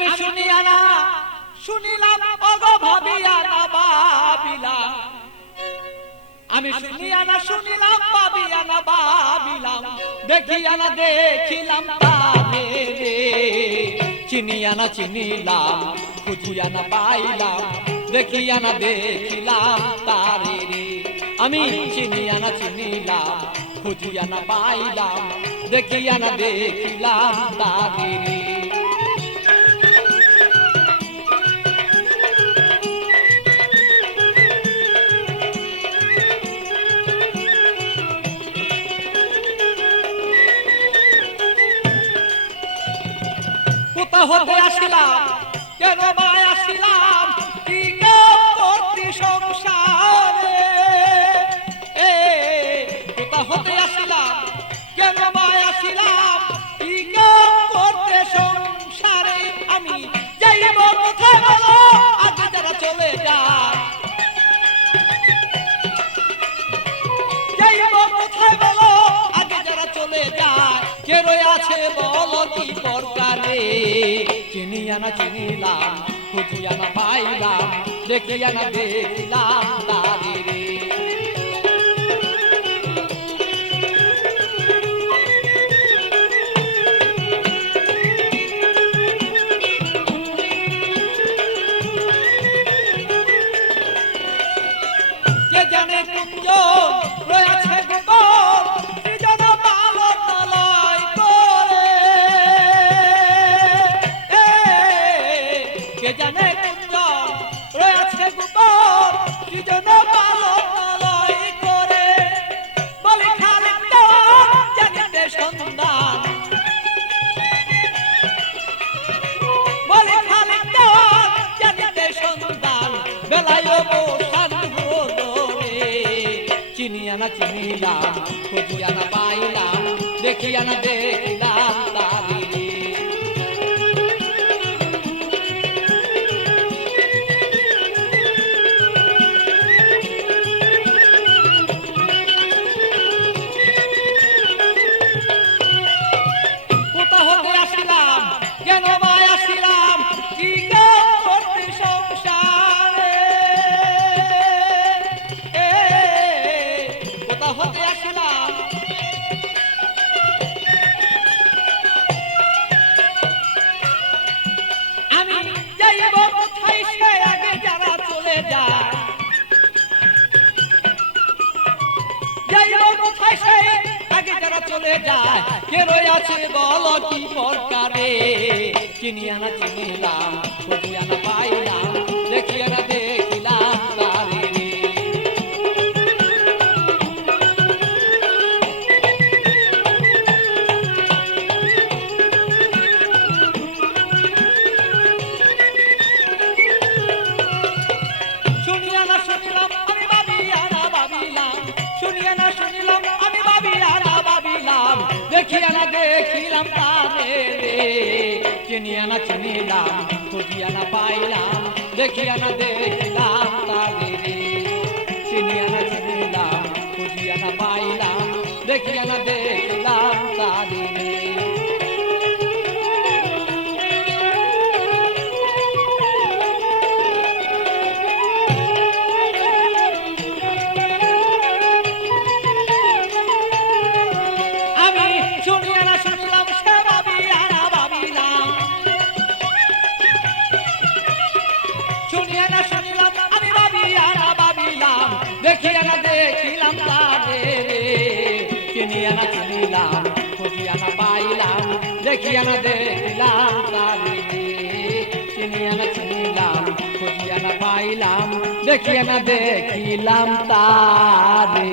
আমি শুনিয়া না শুনিলাম অগো ভাবিয়া না ভাবিলাম আমি শুনিয়া না শুনিলাম ভাবিয়া না ভাবিলাম দেখিয়া না দেখিলাম তারে চিনিয়া না চিনিলাম খুঁজিয়া না পাইলাম। দেখিয়া না দেখিলাম তারে রে। আমি চিনিয়া না চিনিলাম খুঁজিয়া না পাইলাম। দেখিয়া না দেখিলাম তারে রে। কোথা হতে আসিলাম। কেন বলো কি দরকারে চিনিয়া না চিনিলাম খুঁজিয়া না পাইলাম দেখিয়া না দেখিলাম চিনিলাম খুঁজিয়া না পাইলাম দেখিয়া না দেখিলাম যায়? যাইব কোথায় সে আগে যারা চলে যায়? কে রয়ে আছে বলো কি দরকারে চিনিয়া না চিনিলাম পাইলাম শুনিয়া না শুনিলাম, আমি ভাবিয়া ভাবিলাম। শুনিয়া না শুনিলাম, আমি ভাবিয়া ভাবিলাম। দেখিয়া না দেখিলাম তারে চিনিয়া না চিনিলাম খুঁজিয়া না পাইলাম। দেখিয়া না দেখিলাম তারে চিনিয়া না চিনিলাম খুঁজিয়া না পাইলাম। দেখিয়া না শুনিয়া না শুনলাম, আমি ভাবিয়া না ভাবিলাম। দেখিয়া না দেখিলাম তারে চিনিয়া না চিনিলাম, খুঁজিয়া না পাইলাম। দেখিয়া না দেখিলাম তারে চিনিয়া না চিনিলাম, খুঁজিয়া না পাইলাম। দেখিয়া না দেখিলাম তারে